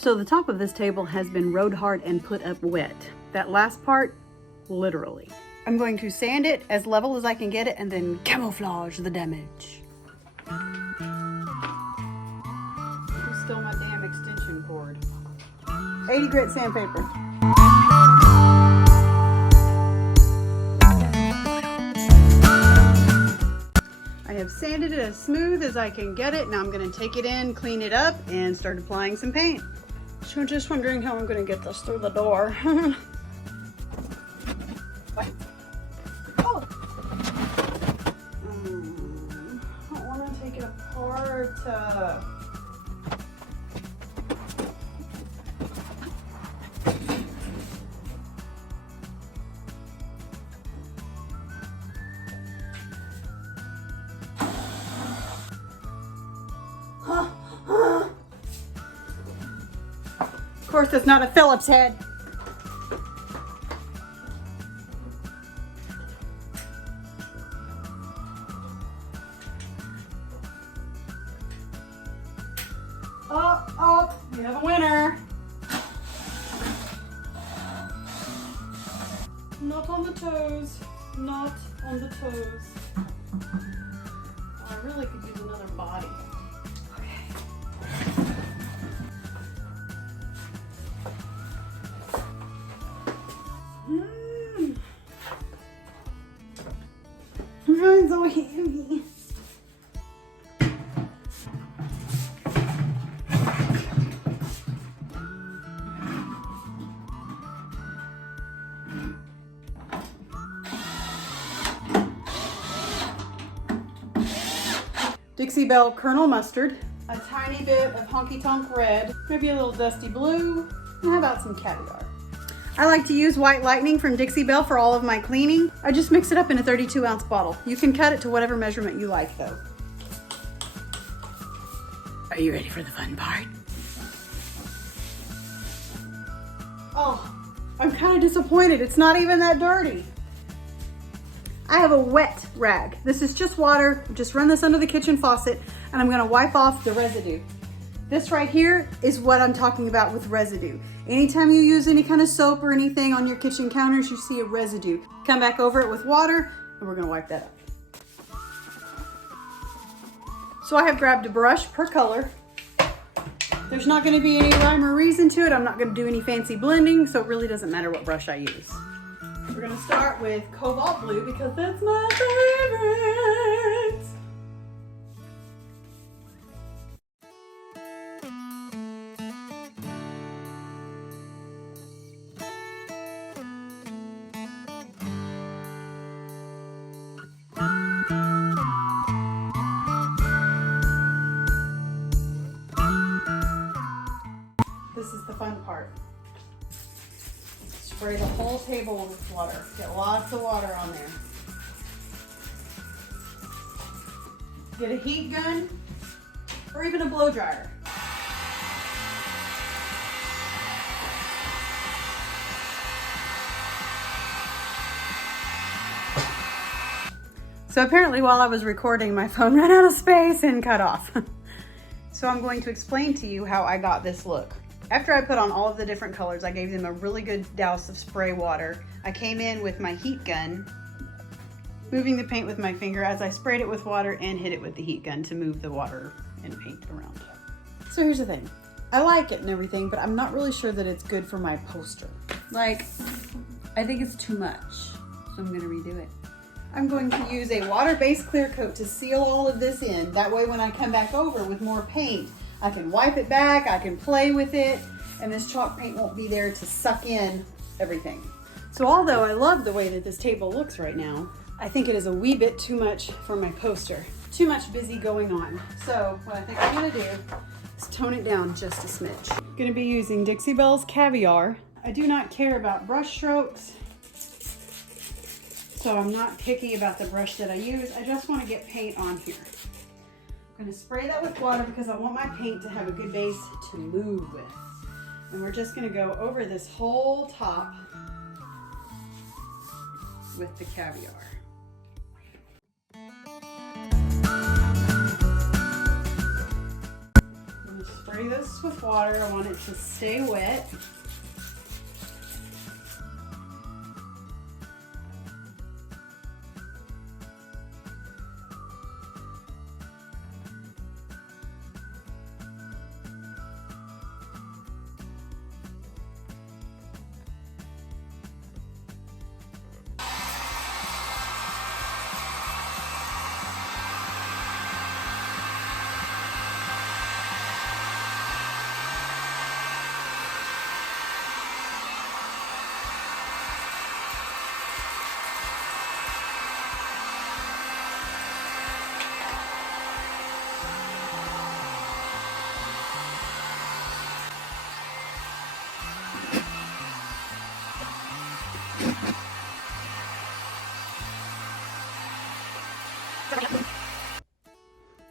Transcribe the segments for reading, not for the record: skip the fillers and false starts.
So the top of this table has been rode hard and put up wet. That last part, literally. I'm going to sand it as level as I can get it and then camouflage the damage. Who stole my damn extension cord? 80 grit sandpaper. I have sanded it as smooth as I can get it. Now I'm going to take it in, clean it up, and start applying some paint. So I'm just wondering how I'm going to get this through the door. Oh! I want to take it apart. Of course, it's not a Phillips head. Oh, we have a winner. Not on the toes. Not on the toes. Oh, I really could use another body. It's so heavy. Dixie Belle Kernel Mustard, a tiny bit of Honky Tonk Red, maybe a little Dusty Blue, and how about some Caviar? I like to use White Lightning from Dixie Belle for all of my cleaning. I just mix it up in a 32-ounce bottle. You can cut it to whatever measurement you like though. Are you ready for the fun part? Oh, I'm kind of disappointed. It's not even that dirty. I have a wet rag. This is just water. Just run this under the kitchen faucet and I'm gonna wipe off the residue. This right here is what I'm talking about with residue. Anytime you use any kind of soap or anything on your kitchen counters, you see a residue. Come back over it with water and we're gonna wipe that up. So I have grabbed a brush per color. There's not gonna be any rhyme or reason to it. I'm not gonna do any fancy blending, so it really doesn't matter what brush I use. We're gonna start with Cobalt Blue because that's my favorite. This is the fun part. Spray the whole table with water. Get lots of water on there. Get a heat gun or even a blow dryer. So apparently while I was recording, my phone ran out of space and cut off. So I'm going to explain to you how I got this look. After I put on all of the different colors, I gave them a really good douse of spray water. I came in with my heat gun, moving the paint with my finger as I sprayed it with water and hit it with the heat gun to move the water and paint around. So here's the thing. I like it and everything, but I'm not really sure that it's good for my poster. Like, I think it's too much, so I'm gonna redo it. I'm going to use a water-based clear coat to seal all of this in. That way when I come back over with more paint, I can wipe it back, I can play with it, and this chalk paint won't be there to suck in everything. So although I love the way that this table looks right now, I think it is a wee bit too much for my poster. Too much busy going on. So what I think I'm gonna do is tone it down just a smidge. I'm gonna be using Dixie Belle's Caviar. I do not care about brush strokes, so I'm not picky about the brush that I use. I just wanna get paint on here. I'm gonna spray that with water because I want my paint to have a good base to move with. And we're just gonna go over this whole top with the Caviar. I'm gonna spray this mix with water. I want it to stay wet.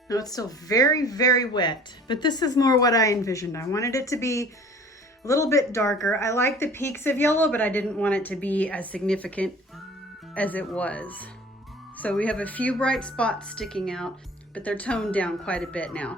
Now it's still very, very wet, but this is more what I envisioned. I wanted it to be a little bit darker. I like the peaks of yellow, but I didn't want it to be as significant as it was. So we have a few bright spots sticking out, but they're toned down quite a bit now.